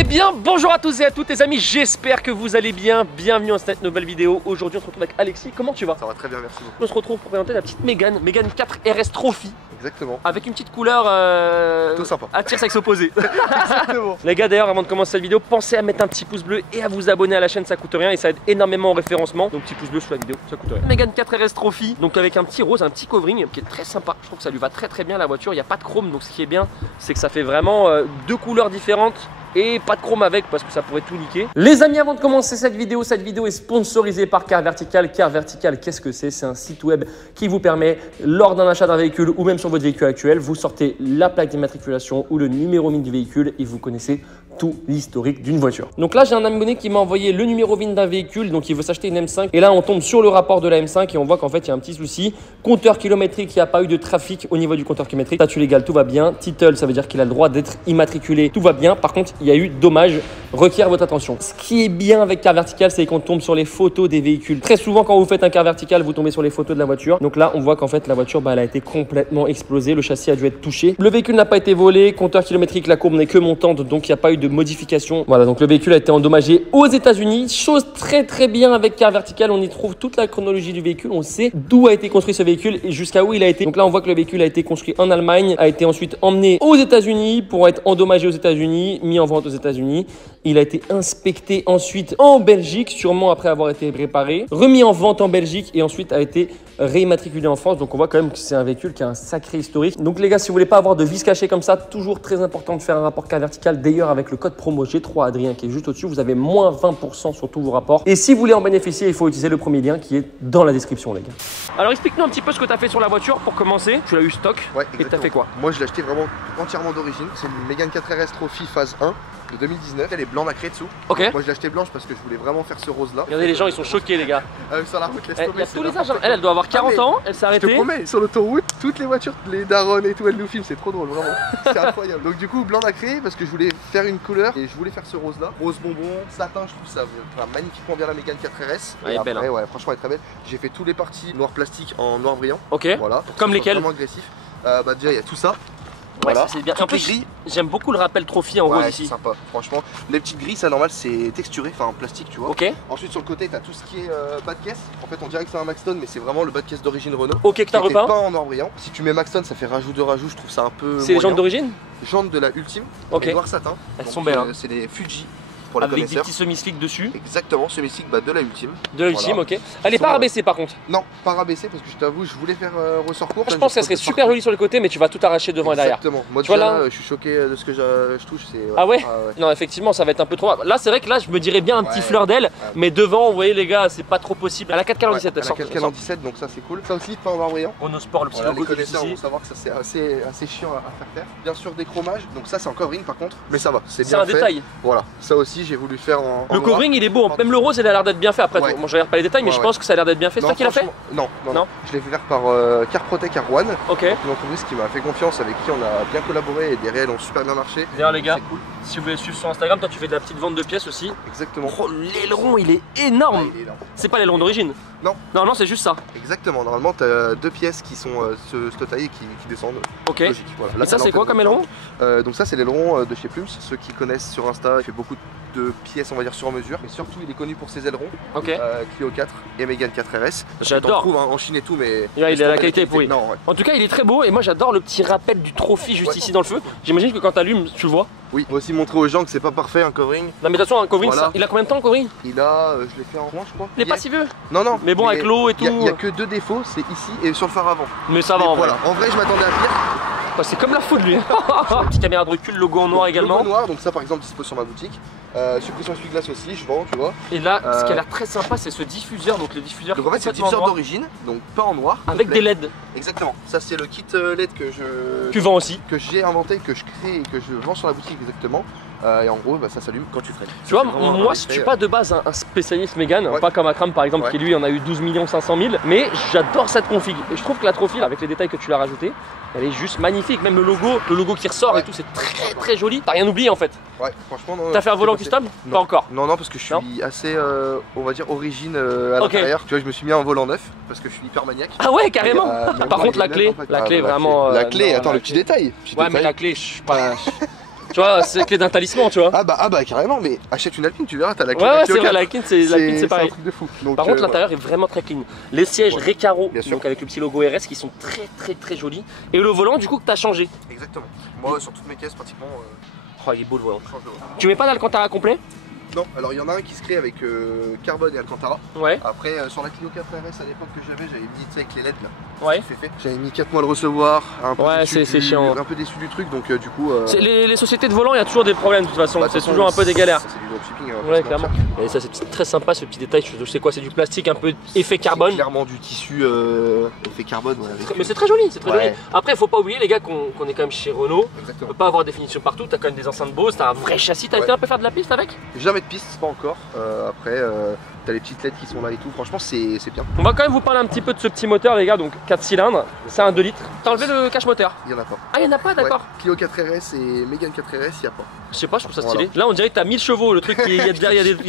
Eh bien, bonjour à tous et à toutes les amis, j'espère que vous allez bien. Bienvenue dans cette nouvelle vidéo. Aujourd'hui, on se retrouve avec Alexis. Comment tu vas? Ça va très bien, merci beaucoup. On se retrouve pour présenter la petite Mégane 4 RS Trophy. Exactement. Avec une petite couleur tout sympa. attire sexe opposé. Exactement. Les gars, d'ailleurs, avant de commencer cette vidéo, pensez à mettre un petit pouce bleu et à vous abonner à la chaîne, ça coûte rien et ça aide énormément au référencement. Donc petit pouce bleu sous la vidéo, ça coûte rien. Mégane 4 RS Trophy, donc avec un petit rose, un petit covering qui est très sympa. Je trouve que ça lui va très bien la voiture. Il n'y a pas de chrome, donc ce qui est bien, c'est que ça fait vraiment deux couleurs différentes. Et pas de chrome avec parce que ça pourrait tout niquer. Les amis, avant de commencer cette vidéo est sponsorisée par Car Vertical. Car Vertical, qu'est-ce que c'est? C'est un site web qui vous permet, lors d'un achat d'un véhicule ou même sur votre véhicule actuel, vous sortez la plaque d'immatriculation ou le numéro VIN du véhicule et vous connaissez tout l'historique d'une voiture. Donc là, j'ai un abonné qui m'a envoyé le numéro VIN d'un véhicule, donc il veut s'acheter une M5. Et là, on tombe sur le rapport de la M5 et on voit qu'en fait, il y a un petit souci. Compteur kilométrique, il n'y a pas eu de trafic au niveau du compteur kilométrique. Statut légal, tout va bien. Title, ça veut dire qu'il a le droit d'être immatriculé, tout va bien. Par contre, il y a eu dommage, requiert votre attention. Ce qui est bien avec Car Vertical, c'est qu'on tombe sur les photos des véhicules. Très souvent, quand vous faites un Car Vertical, vous tombez sur les photos de la voiture. Donc là, on voit qu'en fait, la voiture, elle a été complètement explosée. Le châssis a dû être touché. Le véhicule n'a pas été volé. Compteur kilométrique, la courbe n'est que montante, donc il n'y a pas eu de modification. Voilà, donc le véhicule a été endommagé aux États-Unis. Chose très bien avec Car Vertical, on y trouve toute la chronologie du véhicule. On sait d'où a été construit ce véhicule et jusqu'à où il a été. Donc là, on voit que le véhicule a été construit en Allemagne, a été ensuite emmené aux États-Unis pour être endommagé aux États-Unis, mis en vente aux États-Unis. Il a été inspecté ensuite en Belgique, sûrement après avoir été réparé, remis en vente en Belgique et ensuite a été réimmatriculé en France. Donc on voit quand même que c'est un véhicule qui a un sacré historique. Donc les gars, si vous voulez pas avoir de vis cachée comme ça, toujours très important de faire un rapport Car Vertical. D'ailleurs, avec le code promo G3 Adrien qui est juste au-dessus, vous avez moins 20% sur tous vos rapports. Et si vous voulez en bénéficier, il faut utiliser le premier lien qui est dans la description, les gars. Alors explique-nous un petit peu ce que tu as fait sur la voiture pour commencer. Tu l'as eu stock, Ouais, et tu as fait quoi? Moi, je l'ai acheté vraiment entièrement d'origine. C'est une Mégane 4 RS Trophy phase 1 de 2019. Elle est blanc nacré dessous. Ok. Moi, je l'ai acheté blanche parce que je voulais vraiment faire ce rose là. Regardez, les gens ils sont choqués, les gars. Sur la route, laisse Il tomber. y a tous les âges. Elle doit avoir 40 ans, elle s'est Je te arrêtée. promets, sur l'autoroute, toutes les voitures, les darons et tout, elles nous filment, c'est trop drôle, vraiment. C'est incroyable. Donc, du coup, blanc nacré parce que je voulais faire une couleur et je voulais faire ce rose là. Rose bonbon, satin, je trouve ça va magnifiquement bien la Mégane 4 RS. Elle est belle, hein. Ouais, franchement, elle est très belle. J'ai fait tous les parties noir plastique en noir brillant. Ok. Voilà. Comme lesquelles? Vraiment agressif. Bah, déjà, il y a tout ça. Ouais, Voilà. c'est bien. Toutes En plus, les grilles. j'aime beaucoup le rappel trophy en rose Ouais, ici. c'est sympa, franchement. Les petites grilles, ça normal, c'est texturé, enfin en plastique, tu vois. Ok. Ensuite, sur le côté, t'as tout ce qui est bas de caisse. En fait, on dirait que c'est un Maxton, mais c'est vraiment le bas de caisse d'origine Renault. Ok, que t'as Qui était repeint. pas en or brillant. Si tu mets Maxton, ça fait rajout de rajout, je trouve ça un peu. C'est les jantes d'origine? Jantes de la Ultime. Ok. Noir satin. Elles Donc, sont belles, hein. C'est des Fuji pour les Avec des connaisseurs. petits semi-slicks dessus. Exactement, semi-stick de la Ultime. De l'ultime, Voilà. ok. Elle est pas rabaissée par contre. Non, pas rabaissé parce que je t'avoue, je voulais faire ressort court. Je pense qu'elle serait super jolie sur le côté, mais tu vas tout arracher devant et derrière. Exactement. Moi, Tu vois, déjà, là je suis choqué de ce que je touche. Ah ouais? Non, effectivement, ça va être un peu trop. Là, c'est vrai que là, je me dirais bien un petit fleur d'aile, mais devant, vous voyez, les gars, c'est pas trop possible. Elle a 4,47, elle Elle a sort. 4,47, donc ça c'est cool. Ça aussi, pas en noir brillant. Renault Sport, le petit Voilà, logo les de connaisseurs vont ici. savoir que ça c'est assez chiant à faire. Bien sûr des chromages, donc ça c'est en covering par contre, mais ça va, c'est C'est bien un fait. détail. Voilà, ça aussi j'ai voulu faire en Le noir. covering, il est beau. Même le rose, il a l'air d'être bien fait. Après, Ouais. moi, je regarde pas les détails, mais Ouais, je pense que ça a l'air d'être bien fait. C'est Non, toi qui l'as fait? franchement, non, Non. je l'ai fait faire par Carprotec Arwan, Ok. une entreprise qui m'a fait confiance, avec qui on a bien collaboré et des réels ont super bien marché. D'ailleurs, les gars, C'est cool. si vous voulez suivre sur Instagram, toi, tu fais de la petite vente de pièces aussi. Exactement. Oh, l'aileron, il est énorme. Ah, il est là. C'est pas l'aileron d'origine? Non. Non, c'est juste ça. Exactement, normalement t'as deux pièces qui sont cette taille et qui descendent. Ok. Logique. Voilà. Là, Et ça, en c'est fait quoi comme aileron? Donc ça c'est l'aileron de chez Plums, ceux qui connaissent sur Insta, il fait beaucoup de pièces on va dire sur mesure, mais surtout il est connu pour ses ailerons, Ok. Clio 4 et Mégane 4 RS. J'adore. On trouve en Chine et tout, mais Ouais, il a la qualité pourrie. Non, ouais. En tout cas, il est très beau et moi j'adore le petit rappel du trophy juste ici dans le feu. J'imagine que quand t'allumes, tu le vois. Oui, on va aussi montrer aux gens que c'est pas parfait un covering. Non, mais de toute façon, un covering, Voilà. ça- il a combien de temps le covering? Il a, je l'ai fait en juin je crois. Il est pas si vieux. Non, non. Mais bon, avec l'eau et tout. Il y a que deux défauts, c'est ici et sur le phare avant. Mais ça va Mais en vrai. voilà, en vrai je m'attendais à pire. Ouais, c'est comme la faute lui. Petite caméra de recul, logo en noir également. Logo noir, donc ça par exemple dispo sur ma boutique. Suppression essuie-glace aussi, je vends, tu vois. Et là, ce qui a l'air très sympa, c'est ce diffuseur. Donc le diffuseur. Donc en fait c'est le complètement diffuseur noir, d'origine, donc pas en noir. avec complet. des LED. Exactement. Ça c'est le kit LED Tu vends aussi. que j'ai inventé, que je crée et que je vends sur la boutique exactement. Et en gros, bah, ça s'allume quand tu freines. Tu vois, C'est vraiment moi un je effet, suis pas de base un spécialiste Mégane, Ouais. pas comme Akram par exemple Ouais. qui lui en a eu 12 500 000, mais j'adore cette config. Et je trouve que la Trophy, avec les détails que tu l'as rajouté, elle est juste magnifique. Même le logo qui ressort Ouais. et tout, c'est très joli. T'as rien oublié en fait. Ouais, franchement, non. T'as fait un volant c'est custom? passé. Pas encore. Non, parce que je Non. suis assez, on va dire, origine à Ok. l'intérieur. Tu vois, je me suis mis un volant neuf parce que je suis hyper maniaque. Ah ouais, carrément. Mais Par ouais, contre, la il est clé, neuf, en fait. la Ah, clé bah, vraiment. La clé, non, attends, la le petit clé. détail. Ouais, mais la clé, je suis pas. Tu Tu vois, c'est clé d'un talisman, tu vois. Ah bah carrément, mais achète une Alpine, tu verras, t'as la clé. Ouais, c'est vrai, la Alpine c'est un pareil. truc de fou. Donc, Par contre, l'intérieur est vraiment très clean. Les sièges Recaro, bien sûr. donc avec le petit logo RS qui sont très jolis. Et le volant, du coup, que t'as changé. Exactement. Moi, sur toutes mes caisses, pratiquement. Oh, il est beau le volant. Change de volant. Tu mets pas d'Alcantara complet? Non, alors il y en a un qui se crée avec carbone et Alcantara. Ouais. Après, sur la Clio 4 RS à l'époque que j'avais mis, tu sais, avec les LED là. Ouais. J'avais mis 4 mois à le recevoir. Un peu Ouais, déçu c'est chiant. Un peu déçu du truc, donc du coup. Les sociétés de volant, il y a toujours des problèmes de toute façon. Bah, c'est toujours un peu des galères. C'est du dropshipping. Ouais, clairement. Et ça, c'est très sympa ce petit détail. Je sais quoi, c'est du plastique un peu effet carbone. Clairement du tissu effet carbone. Ouais, Mais c'est très joli, c'est très Ouais. joli. Après, faut pas oublier les gars qu'on est quand même chez Renault. On Exactement. peut pas avoir des finitions partout. T'as quand même des enceintes Bose, t'as un vrai châssis. T'as été un peu faire de la piste avec? Jamais de piste, pas encore. Après, t'as les petites LED qui sont là et tout. Franchement, c'est bien. On va quand même vous parler un petit peu de ce petit moteur, les gars. Donc 4 cylindres, c'est un 2 litres. T'as enlevé le cache moteur? Il y en a pas. Ah, il y en a pas, d'accord. Ouais. Clio 4 RS et Mégane 4 RS, il y a pas. Je sais pas, je trouve ça stylé. Là, on dirait que t'as 1000 chevaux. Le truc, il y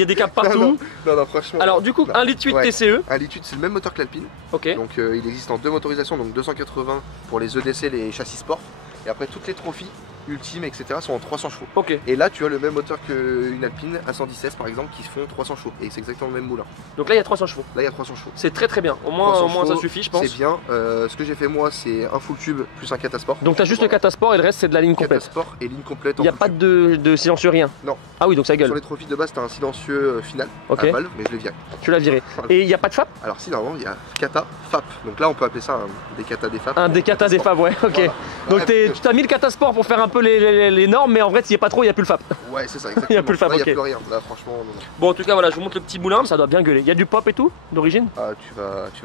a des câbles partout. Non, franchement. Alors, du coup, non. 1,8 litre Ouais. TCE. Un litre, c'est le même moteur que l'Alpine. Ok. Donc il existe en deux motorisations, donc 280 pour les EDC, les châssis sport. Et après toutes les trophies ultimes, etc. sont en 300 chevaux. Ok. Et là tu as le même moteur qu'une Alpine, un 116 par exemple, qui font 300 chevaux. Et c'est exactement le même moulin. Donc là, il y a 300 chevaux. Là il y a 300 chevaux. C'est très bien. Au moins 300 ça chevaux, suffit, je pense. C'est bien. Ce que j'ai fait moi, c'est un full tube plus un catasport. Donc t'as juste le Catasport et le reste, c'est de la ligne complète. Catasport et ligne complète. Il n'y a pas de silencieux, rien. Non. Ah oui, donc ça Sur gueule. les trophies de base, t'as un silencieux final Ok. à valve, mais je l'ai viré. Tu l'as viré. Et il n'y a pas de FAP? Alors si, normalement, il y a Kata, FAP. Donc là, on peut appeler ça des Kata, des FAP. Un des Kata, des FAP, ouais, ok. Voilà. Donc tu t'as mis le Catasport pour faire un peu les normes, mais en vrai, s'il n'y a pas trop, il n'y a plus le FAP. Ouais, c'est ça, exactement. Il y a plus le FAP, Là, il ok. n'y a plus rien. Là, franchement, non. Bon, en tout cas, voilà, je vous montre le petit moulin, ça doit bien gueuler. Il y a du pop et tout, d'origine? Ah, tu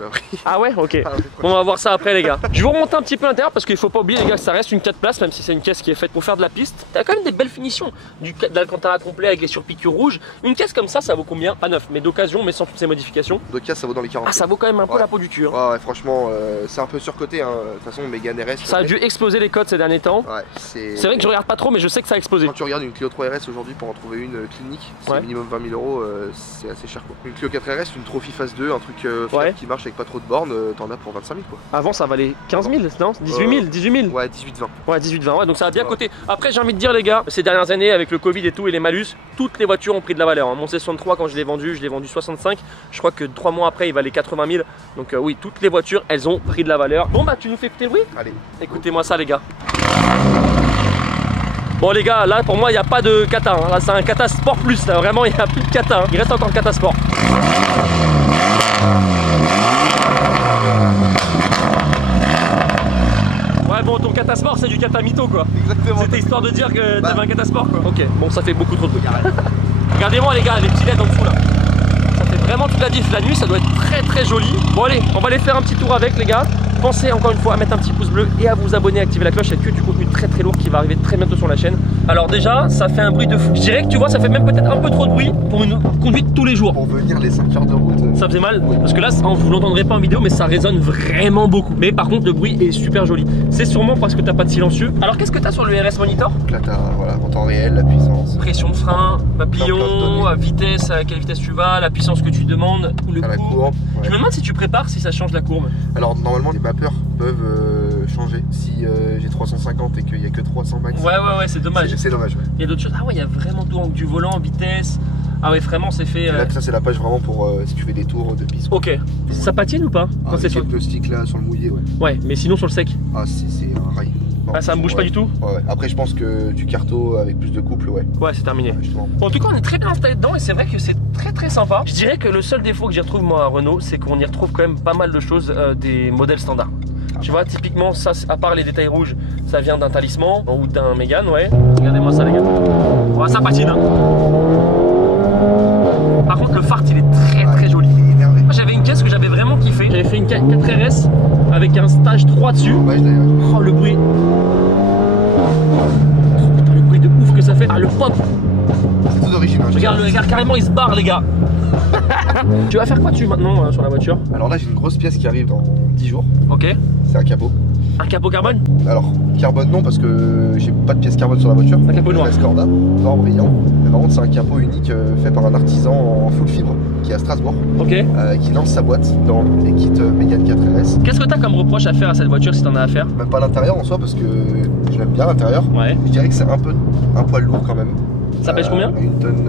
vas briller. Ah ouais, ok. Ah, Bon, on va voir ça après, les gars. Je vais vous remonter un petit peu l'intérieur parce qu'il faut pas oublier, les gars, que ça reste une 4 places, même si c'est une caisse qui est faite pour faire de la piste. T'as quand même des belles finitions. D'Alcantara complet avec les surpiqûres rouges. Une caisse comme ça vaut combien? Pas neuf, mais d'occasion, mais sans toutes ces modifications. De cas, ça vaut dans les 40. Ah, ça vaut quand même un peu Ouais. la peau du cul. Hein. Ouais, franchement, c'est un peu surcoté. Hein. De toute façon, Mégane RS. Ça a dû exploser les codes ces derniers temps. Ouais, C'est vrai que je regarde pas trop, mais je sais que ça a explosé. Quand tu regardes une Clio 3 RS aujourd'hui pour en trouver une clinique, c'est Ouais. minimum 20 000 €, c'est assez cher quoi. Une Clio 4 RS, une Trophy Phase 2, un truc fiable Ouais. qui marche avec pas trop de bornes, t'en as pour 25 000 quoi. Avant, ça valait 15 000, non? 18 000, 18 000. Ouais, 18-20. Ouais, 18-20, ouais, donc ça a bien coté. Après, j'ai envie de dire, les gars, ces dernières années, avec le Covid et tout, et les malus, toutes les voitures ont pris de la valeur. Hein. Mon C63, quand je l'ai vendu 65. Je crois que 3 mois après, il valait 80 000. Donc, oui, toutes les voitures, elles ont pris de la valeur. Bon, bah, tu nous fais écouter le bruit? Allez. Écoutez-moi ça, les gars. Bon, les gars, là, pour moi, il n'y a pas de Kata. Hein. Là, c'est un Kata Sport Plus. Là, vraiment, il n'y a plus de Kata. Hein. Il reste encore le Kata Sport. Ouais, bon, ton Kata Sport, c'est du Kata Mytho, quoi. Exactement. C'était histoire de dire que Bah. t'avais un Catasport quoi. Ok, bon ça fait beaucoup trop de bruit. Regardez-moi les gars, les petits LED en dessous là. Ça fait vraiment toute la diff. La nuit ça doit être très joli. Bon allez, on va aller faire un petit tour avec les gars. Pensez encore une fois à mettre un petit pouce bleu et à vous abonner, activer la cloche, il y a que du contenu très lourd qui va arriver très bientôt sur la chaîne. Alors déjà, ça fait un bruit de fou. Je dirais que tu vois, ça fait même peut-être un peu trop de bruit pour une conduite tous les jours. Pour venir les 5 heures de route. Ça faisait mal, parce que là, vous l'entendrez pas en vidéo, mais ça résonne vraiment beaucoup. Mais par contre, le bruit est super joli. C'est sûrement parce que t'as pas de silencieux. Alors qu'est-ce que t'as sur le RS Monitor? Donc là t'as voilà, en temps réel, la puissance. Pression de frein, Plein de papillon, données. vitesse, à quelle vitesse tu vas, la puissance que tu demandes, le À la coup. courbe. Je Ouais. me demande si tu prépares si ça change la courbe. Alors normalement les mappeurs peuvent changer. Si j'ai 350 et qu'il n'y a que 300 max. Ouais, c'est dommage. C'est dommage. Ouais. Il y a d'autres choses. Ah ouais, il y a vraiment tout, du volant, vitesse. Ah ouais, vraiment, c'est fait. Et là, ça c'est la page vraiment pour si tu fais des tours de piste. Ok. Ça patine ou pas quand c'est Avec sur... le stick là sur le mouillé, ouais. Ouais, mais sinon sur le sec. Ah, c'est un rail. Non, Ah, ça me bouge ouais. pas du tout? Ouais. Après, je pense que du carto avec plus de couple, ouais. Ouais, c'est terminé. Ouais, justement. Bon, en tout cas, on est très bien installé dedans et c'est vrai que c'est très sympa. Je dirais que le seul défaut que j'y retrouve moi à Renault, c'est qu'on y retrouve quand même pas mal de choses des modèles standards. Tu vois, typiquement, ça, à part les détails rouges, ça vient d'un Talisman ou d'un Mégane, ouais. Regardez-moi ça, les gars. Ouais, ça patine, hein. Par contre, le fart, il est très joli. Il est énervé. Moi, j'avais une caisse que j'avais vraiment kiffé. J'avais fait une 4 RS avec un stage 3 dessus. Ouais, je l'avais. Oh, le bruit. Oh, putain, le bruit de ouf que ça fait. Ah, le pop. C'est tout d'origine. Hein, Regarde, carrément, il se barre, les gars. Tu vas faire quoi dessus maintenant sur la voiture? Alors là, j'ai une grosse pièce qui arrive dans 10 jours. Ok. C'est un capot. Un capot carbone? Alors, carbone non, parce que j'ai pas de pièce carbone sur la voiture. Un capot noir. Corda, noir brillant. Mais par contre, c'est un capot unique fait par un artisan en full fibre qui est à Strasbourg, Ok. qui lance sa boîte dans les kits Mégane 4RS. Qu'est-ce que t'as comme reproche à faire à cette voiture si t'en as à faire? Même pas l'intérieur en soi, parce que je l'aime bien l'intérieur. Ouais. Je dirais que c'est un poil lourd quand même. Ça pèse combien? Une tonne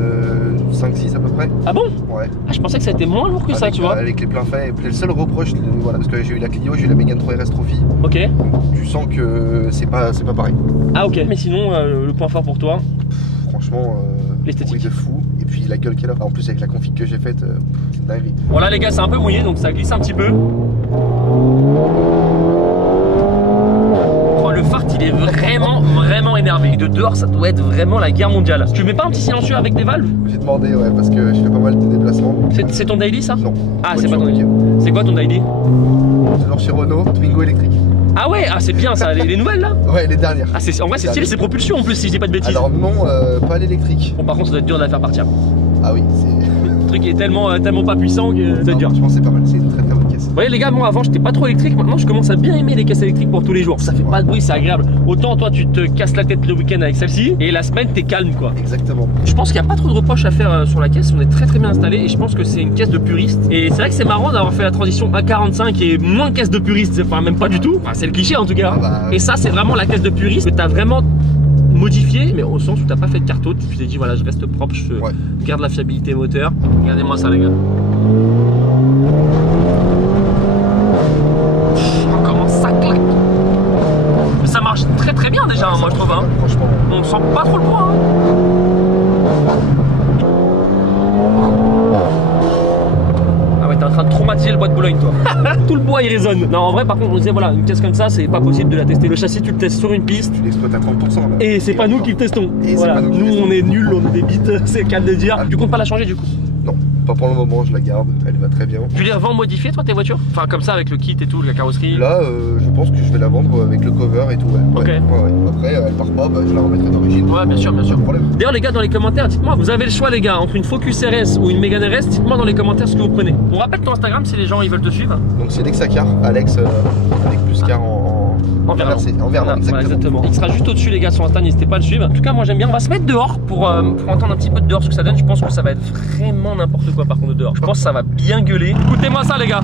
5-6 à peu près. Ah bon? Ouais. Ah, je pensais que ça était moins lourd que ça, tu vois. Avec les pleins faits. Le seul reproche, voilà, parce que j'ai eu la Clio, j'ai eu la Mégane 3RS Trophy. Ok. Donc, tu sens que c'est pas pareil. Ah ok. Mais sinon, le point fort pour toi? Franchement, L'esthétique. bruit de fou. Et puis la gueule qu'elle a. En plus avec la config que j'ai faite, c'est une dinguerie. Bon là les gars, c'est un peu mouillé, donc ça glisse un petit peu. Oh, le fart il est vraiment énervé. Et de dehors ça doit être vraiment la guerre mondiale. Tu mets pas un petit silencieux avec des valves? J'ai demandé, ouais, parce que je fais pas mal de déplacements. C'est ton daily ça? Non. Ah c'est pas ton daily. C'est quoi ton daily? Toujours chez Renault, Twingo électrique. Ah ouais, ah c'est bien ça, les nouvelles là? Ouais, les dernières. Ah en vrai c'est stylé, c'est propulsion en plus si je dis pas de bêtises. Alors non, pas l'électrique. Bon par contre ça doit être dur de la faire partir. Ah oui, c'est... Le truc est tellement pas puissant que ça doit être dur. Je pense que c'est pas mal, c'est une très très bonne caisse. Vous voyez les gars, moi avant j'étais pas trop électrique, maintenant je commence à bien aimer les caisses électriques pour tous les jours. Ça fait pas de bruit, c'est agréable. Autant toi tu te casses la tête le week-end avec celle-ci et la semaine t'es calme quoi. Exactement. Je pense qu'il n'y a pas trop de reproches à faire sur la caisse, on est très bien installé et je pense que c'est une caisse de puriste. Et c'est vrai que c'est marrant d'avoir fait la transition A45 et moins caisse de puriste, enfin même pas du tout, enfin, c'est le cliché en tout cas. Ah bah, et ça c'est vraiment la caisse de puriste que t'as vraiment modifié, mais au sens où t'as pas fait de cartot, tu t'es dit voilà je reste propre, je garde la fiabilité moteur. Regardez-moi ça les gars. Comment ça claque. Mais ça marche très bien déjà, moi je trouve. Hein. Franchement. On sent pas trop le poids. Hein. Ah ouais, t'es en train de traumatiser le bois de Boulogne toi. Tout le bois il résonne. Non en vrai par contre on disait voilà, une caisse comme ça c'est pas possible de la tester. Le châssis tu le testes sur une piste. Tu l'exploites à 30% là. Et c'est pas nous qui le testons. Voilà. Nous on est nuls, on est des bites, c'est le cas de dire. Tu comptes pas la changer du coup? Non, pas pour le moment, je la garde, elle va très bien. Tu les revends modifiées toi tes voitures? Enfin comme ça avec le kit et tout, la carrosserie? Là, je pense que je vais la vendre avec le cover et tout. Ouais. Ok. Ouais. Après, elle part pas, bah, je la remettrai d'origine. Ouais, bien sûr. Pas de problème. D'ailleurs les gars dans les commentaires, dites-moi, vous avez le choix les gars entre une Focus RS ou une Mégane RS, dites-moi dans les commentaires ce que vous prenez. On rappelle ton Instagram si les gens ils veulent te suivre. Donc c'est Lexacar, Alex avec plus car en Verlan. En Verlan, exactement. Il sera juste au-dessus les gars sur Insta, n'hésitez pas à le suivre. En tout cas moi j'aime bien, on va se mettre dehors pour entendre un petit peu de dehors ce que ça donne. Je pense que ça va être vraiment n'importe quoi par contre de dehors. Je pense que ça va bien gueuler. Écoutez-moi ça les gars.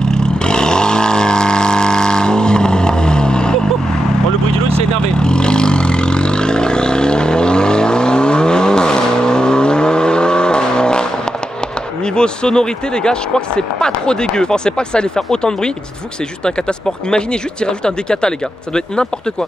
Oh, le bruit du lot il s'est énervé. Niveau sonorité les gars, je crois que c'est pas trop dégueu. Je pensais pas que ça allait faire autant de bruit. Et dites-vous que c'est juste un catasport. Imaginez juste, il rajoute un décata les gars. Ça doit être n'importe quoi.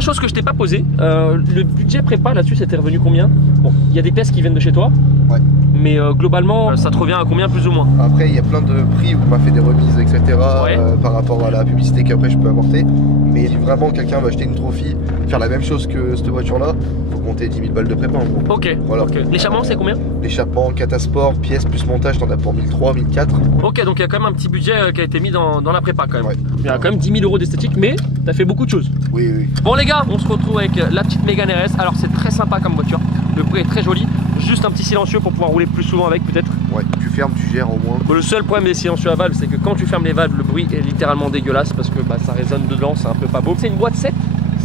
Chose que je t'ai pas posé, le budget prépa là-dessus c'était revenu combien? Bon, il y a des pièces qui viennent de chez toi. Ouais. Mais globalement ça te revient à combien plus ou moins? Après il y a plein de prix où on m'a fait des remises etc. Ouais. Par rapport à la publicité qu'après je peux apporter. Mais si vraiment quelqu'un va acheter une trophy, faire la même chose que cette voiture là, faut compter 10 000 balles de prépa en gros. Ok, voilà. Okay. L'échappement c'est combien? L'échappement, catasport, pièces plus montage, t'en as pour 1003, 1004. Ok, donc il y a quand même un petit budget qui a été mis dans la prépa quand même. Ouais. Il y a quand même 10 000 € d'esthétique, mais t'as fait beaucoup de choses. Oui, oui. Bon les gars, on se retrouve avec la petite Mégane RS. Alors c'est très sympa comme voiture, le prix est très joli. Juste un petit silencieux pour pouvoir rouler plus souvent avec peut-être. Ouais, tu fermes, tu gères au moins. Bon, le seul problème des silencieux à valve, c'est que quand tu fermes les valves, le bruit est littéralement dégueulasse parce que ça résonne dedans, c'est un peu pas beau. C'est une boîte 7,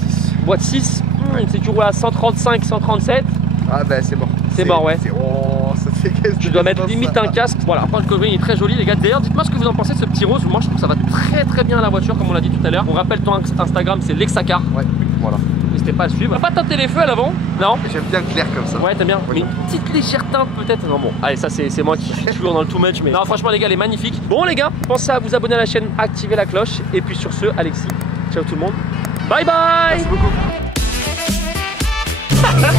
6. Boîte 6, Ouais. Si tu roules à 135, 137, Ah bah c'est mort. C'est mort, ouais. Oh, ça te fait qu'est-ce que tu dois mettre limite un casque. Voilà, après le covering est très joli les gars. D'ailleurs, dites-moi ce que vous en pensez de ce petit rose. Moi je trouve que ça va très bien à la voiture comme on l'a dit tout à l'heure. On rappelle ton Instagram, c'est Lexacar. Ouais, voilà. N'hésitez pas à le suivre. T'as pas teinté les feux à l'avant? Non? J'aime bien clair comme ça. Ouais, t'aimes bien. Ouais, mais une petite légère teinte peut-être. Non bon, allez, ça c'est moi qui suis toujours dans le too much. Mais non, franchement les gars, elle est magnifique. Bon les gars, pensez à vous abonner à la chaîne, activer la cloche. Et puis sur ce, Alexis, ciao tout le monde. Bye bye. Merci beaucoup.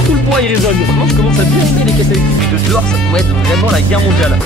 Tout le bois il résonne. Maintenant je commence à bien aimer les caisses électriques. De dehors ça doit être vraiment la guerre mondiale.